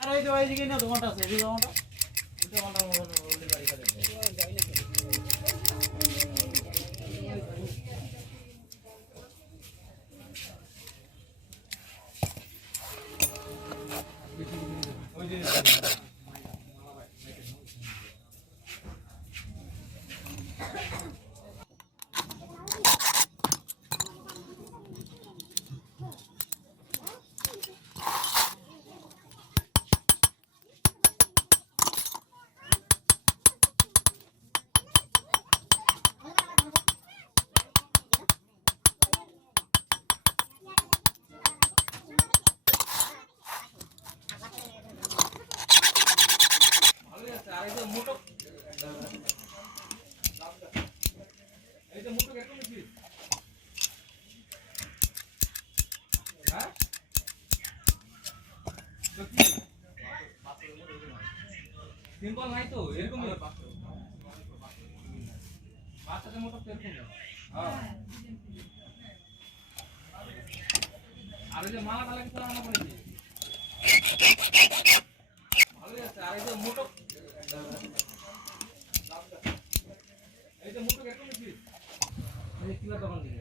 আর ওই তো ওইদিকে না দোকানটা আছে এই দোকানটা ওই বাড়ি করে ওই যে আর এই যে মোটো এই যে মোটো কেটে নিছি হ্যাঁ সিম্বল নাই তো এরকমই বাচ্চাদের মোটো এরকমই হ্যাঁ আর এই যে মালা টালা কিছু লাগানো করেছি ভালোই আছে আর এই যে মোটো এই যে মোটো কেটে নিছি এই কিলা দোকান থেকে